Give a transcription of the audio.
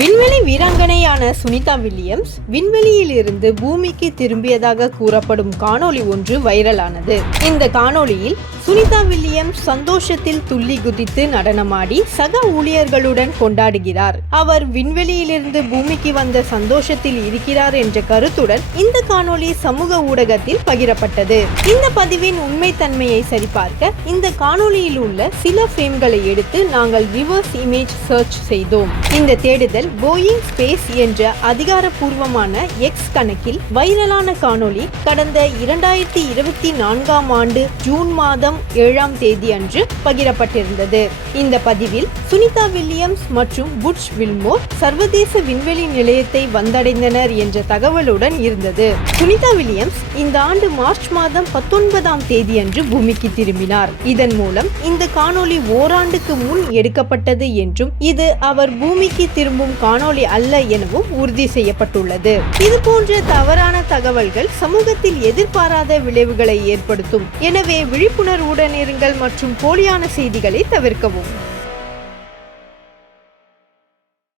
விண்வெளி வீராங்கனையான சுனிதா வில்லியம்ஸ் விண்வெளியில் இருந்து பூமிக்கு திரும்பியதாக கூறப்படும் காணொளி ஒன்று வைரலானது. இந்த காணொளியில் சுனிதா வில்லியம்ஸ் சந்தோஷத்தில் துள்ளி குதித்து நடனமாடி சக ஊழியர்களுடன் கொண்டாடுகிறார். அவர் விண்வெளியிலிருந்து பூமிக்கு வந்த சந்தோஷத்தில் இருக்கிறார் என்ற கருத்துடன் இந்த காணொளி சமூக ஊடகத்தில் பகிரப்பட்டது. இந்த பதிவின் உண்மைத்தன்மையை சரிபார்க்க இந்த காணொளியில் உள்ள சில ஃப்ரேம்களை எடுத்து நாங்கள் ரிவர்ஸ் இமேஜ் சர்ச் செய்தோம். இந்த தேடுதல் போயிங் ஸ்பேஸ் என்ற அதிகாரப்பூர்வமான எக்ஸ் கணக்கில் வைரலான காணொளி கடந்த 2024ஆம் ஆண்டு ஜூன் மாதம் 7ஆம் தேதி அன்று பகிரப்பட்டிருந்தது. இந்த பதிவில் சுனிதா வில்லியம்ஸ் மற்றும் புட்ச் வில்மோர் சர்வதேச விண்வெளி நிலையத்தை வந்தடைந்தனர் என்ற தகவலுடன் இருந்தது. சுனிதா வில்லியம்ஸ் இந்த ஆண்டு மார்ச் மாதம் 19ஆம் தேதி அன்று பூமிக்கு திரும்பினார். இதன் மூலம் இந்த காணொளி ஓராண்டுக்கு முன் எடுக்கப்பட்டது என்றும் இது அவர் பூமிக்கு திரும்பும் காணொளி அல்ல எனவும் உறுதி செய்யப்பட்டுள்ளது. இது போன்ற தவறான தகவல்கள் சமூகத்தில் எதிர்பாராத விளைவுகளை ஏற்படுத்தும். எனவே விழிப்புணர்வுடன் இருங்கள் மற்றும் போலியான செய்திகளை தவிர்க்கவும்.